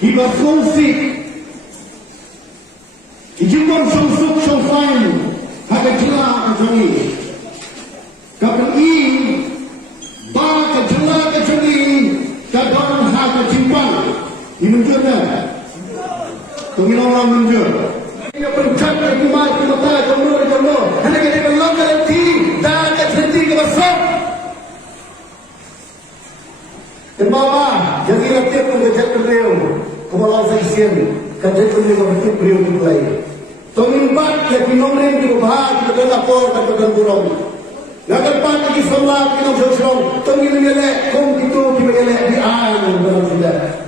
He was so sick. Ijiwan so suk so fine. Haka jela ka jani. Kapag ba ka jela ka jani. Kadang haka jimbang. Imunjur na. Tuminong lang munjur. Ia pencet ke kumai kumata jono. Hanya kena belum kerti. Dah ke kerti ke besar. Kembali. Jadi rakyat mengejar beliau. Kepala seksian kerja beliau berarti beliau dimulai. Tomimbat yang pinomrem di bawah kita lapor dan bergantung. Lakukan pagi sebelah kita berjuang. Tomimbat kom itu kita di air dalam tidak.